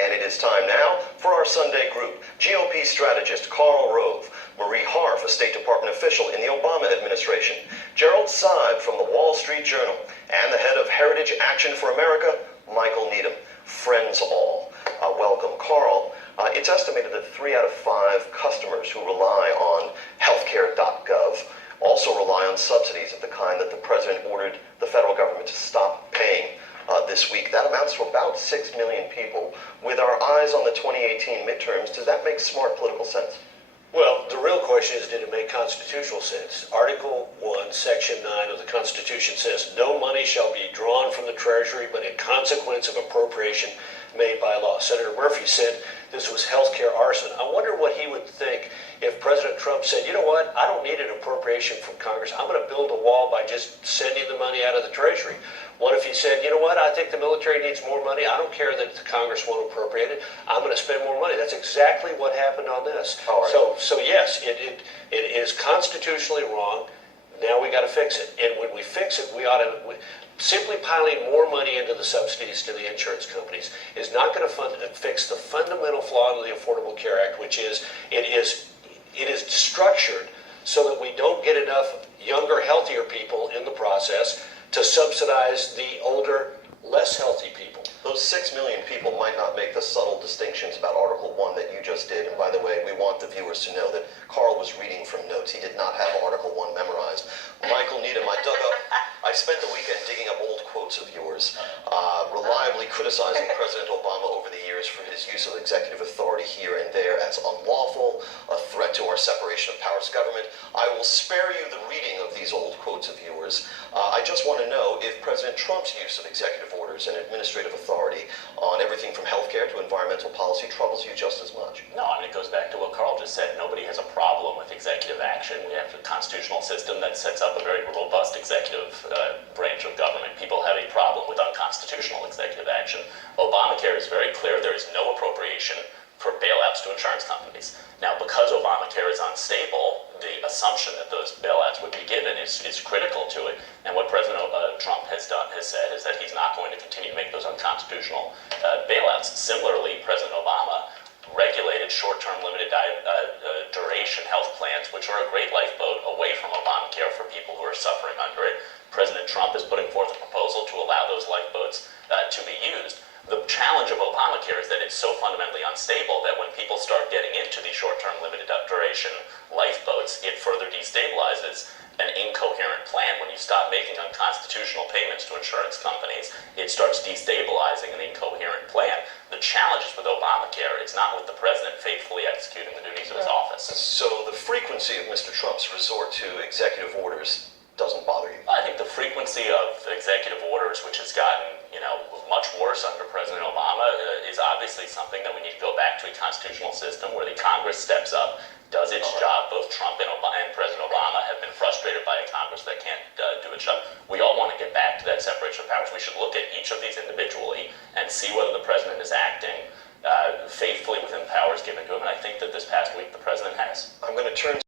And it is time now for our Sunday group. GOP strategist Karl Rove, Marie Harf, a State Department official in the Obama administration, Gerald Seib from the Wall Street Journal, and the head of Heritage Action for America, Michael Needham. Friends all. Welcome, Karl. It's estimated that 3 out of 5 customers who rely on healthcare.gov also rely on subsidies of the kind that the president ordered the federal government to stop paying this week. That amounts to about 6 million people. With our eyes on the 2018 midterms, does that make smart political sense? Well, the real question is, did it make constitutional sense? Article 1, Section 9 of the Constitution says, no money shall be drawn from the Treasury, but in consequence of appropriation made by law. Senator Murphy said this was healthcare arson. I wonder what he would think if President Trump said, you know what, I don't need an appropriation from Congress. I'm going to build a wall by just sending the money out of the Treasury. What if he said, you know what, I think the military needs more money. I don't care that the Congress won't appropriate it. I'm going to spend more money. That's exactly what happened on this. Right. So yes, it is constitutionally wrong. Now we got to fix it. And when we fix it, we ought to... Simply piling more money into the subsidies to the insurance companies is not going to fix the fundamental flaw of the Affordable Care Act, which is it is structured so that we don't get enough younger, healthier people in the process to subsidize the older, less healthy people. Those 6 million people might not make the subtle distinctions about Article 1 that you just did. And by the way, we want the viewers to know that Karl was reading from notes. He did not have Article 1 memorized. Michael Needham, I spent the weekend digging up old quotes of yours, reliably criticizing President Obama over the years for his use of executive authority here and there as unlawful, a threat to our separation of powers government. I will spare you the reading of these old quotes of yours. I just want to know if President Trump's use of executive orders and administrative authority on everything from healthcare to environmental policy troubles you just as much. No, I mean, it goes back to what Karl just said. Nobody has a problem with executive action. We have a constitutional system that sets up a very robust executive branch of government. People have a problem with unconstitutional executive action. Obamacare is very clear. There is no appropriation for bailouts to insurance companies. Now, because Obamacare is unstable, the assumption that those bailouts would be given is critical to it. And what President Trump has said is that he's not going to continue to make those unconstitutional bailouts. Similarly, President Obama regulated short-term limited duration health plans, which are a great lifeboat away from Obamacare for people who are suffering under it. President Trump is putting forth a proposal to allow those lifeboats to be used. The challenge of Obamacare is that it's so fundamentally unstable that when people start getting into these short-term limited duration lifeboats, it further destabilizes an incoherent plan. When you stop making unconstitutional payments to insurance companies, it starts destabilizing an incoherent plan. The challenge is with Obamacare. It's not with the president faithfully executing the duties of his office. So the frequency of Mr. Trump's resort to executive orders doesn't bother you? I think the frequency of executive orders, which has gotten, much worse under President Obama, is obviously something that we need to go back to a constitutional system where the Congress steps up, does its job. Both Trump and President Obama have been frustrated by a Congress that can't do its job. We all want to get back to that separation of powers. We should look at each of these individually and see whether the president is acting faithfully within powers given to him. And I think that this past week the president has. I'm going to turn